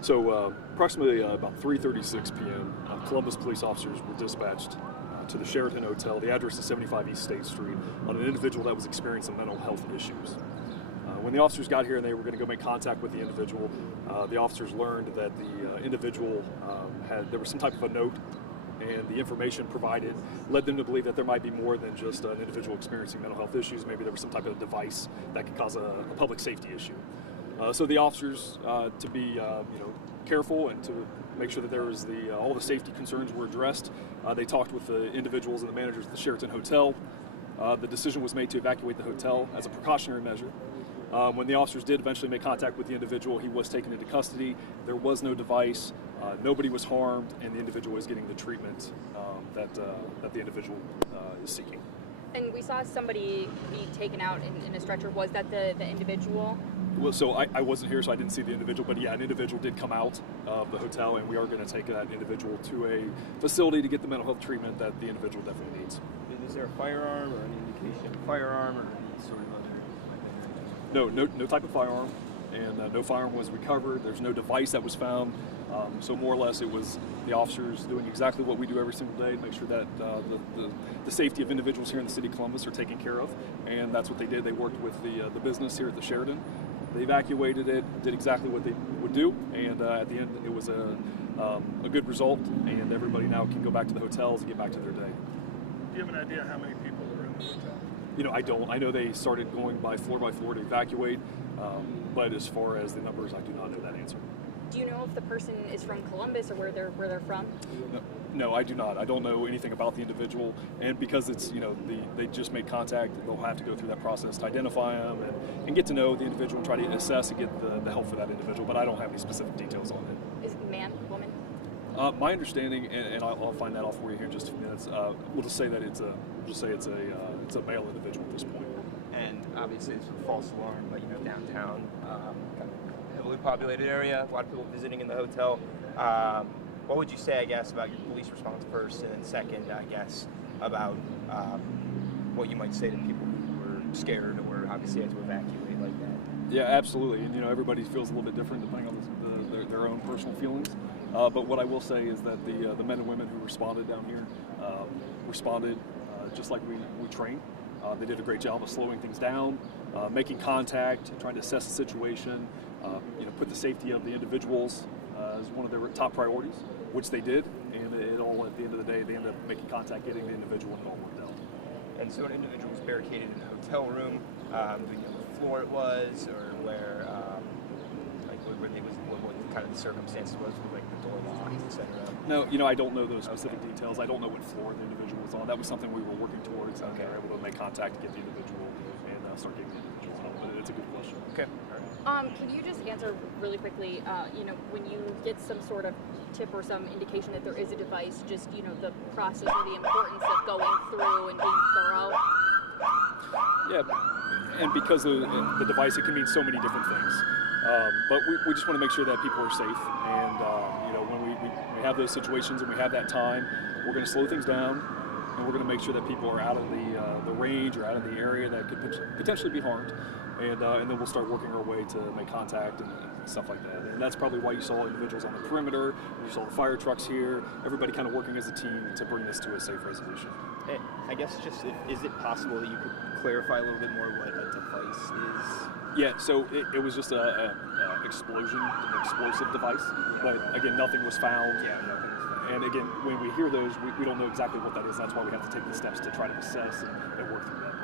So approximately about 3:36 p.m., Columbus police officers were dispatched to the Sheraton Hotel. The address is 75 East State Street, on an individual that was experiencing mental health issues. When the officers got here and they were going to go make contact with the individual, the officers learned that the individual there was some type of a note, and the information provided led them to believe that there might be more than just an individual experiencing mental health issues. Maybe there was some type of device that could cause a public safety issue. So the officers, to be careful and to make sure that there was all the safety concerns were addressed, they talked with the individuals and the managers of the Sheraton Hotel. The decision was made to evacuate the hotel as a precautionary measure. When the officers did eventually make contact with the individual, he was taken into custody. There was no device, nobody was harmed, and the individual is getting the treatment that the individual is seeking. And we saw somebody be taken out in a stretcher. Was that the individual? Well, so I wasn't here, so I didn't see the individual, but yeah, an individual did come out of the hotel, and we are going to take that individual to a facility to get the mental health treatment that the individual definitely needs. Is there a firearm or any indication of a firearm or any sort of other? No type of firearm, and no firearm was recovered. There's no device that was found. So more or less, it was the officers doing exactly what we do every single day to make sure that the safety of individuals here in the city of Columbus are taken care of, and that's what they did. They worked with the business here at the Sheraton. They evacuated it, did exactly what they would do, and at the end, it was a good result, and everybody now can go back to the hotels and get back to their day. Do you have an idea how many people were in the hotel? I don't. I know they started going by floor to evacuate, but as far as the numbers, I do not know that answer. Do you know if the person is from Columbus or where they're from? No, I do not. I don't know anything about the individual, and because it's they just made contact, they'll have to go through that process to identify them and get to know the individual and try to assess and get the help for that individual. But I don't have any specific details on it. Is it man, woman? My understanding, and I'll find that out for you here in just a few minutes. We'll just say that it's a male individual at this point. And obviously it's a false alarm, but downtown, kind of heavily populated area, a lot of people visiting in the hotel. What would you say, I guess, about your police response first, and then second, I guess, about what you might say to people who were scared or obviously had to evacuate like that? Yeah, absolutely. And everybody feels a little bit different depending on their own personal feelings. But what I will say is that the men and women who responded down here responded just like we train. They did a great job of slowing things down, making contact, trying to assess the situation, put the safety of the individuals as one of their top priorities, which they did. And it all, at the end of the day, they ended up making contact, getting the individual, and it all worked out. And so an individual was barricaded in a hotel room. Do you know what floor it was, or where, what kind of the circumstances was, with like the door locked, etc.? No, I don't know those specific details. I don't know what floor the individual was on. That was something we were working towards. Okay. They were able to make contact to get the individual and start getting the individuals home. But it's a good question. Okay. Can you just answer really quickly, when you get some sort of tip or some indication that there is a device, just, the process or the importance of going through and being thorough? Yeah, and because of the device, it can mean so many different things. But we just want to make sure that people are safe. And, when we have those situations and we have that time, we're going to slow things down, and we're going to make sure that people are out of the range or out of the area that could potentially be harmed. And then we'll start working our way to make contact and stuff like that. And that's probably why you saw individuals on the perimeter, you saw the fire trucks here, everybody kind of working as a team to bring this to a safe resolution. I guess is it possible that you could clarify a little bit more what a device is? Yeah, so it was just an explosive device, but again, nothing was found. Yeah, nothing was found. And again, when we hear those, we don't know exactly what that is. That's why we have to take the steps to try to assess and work through that.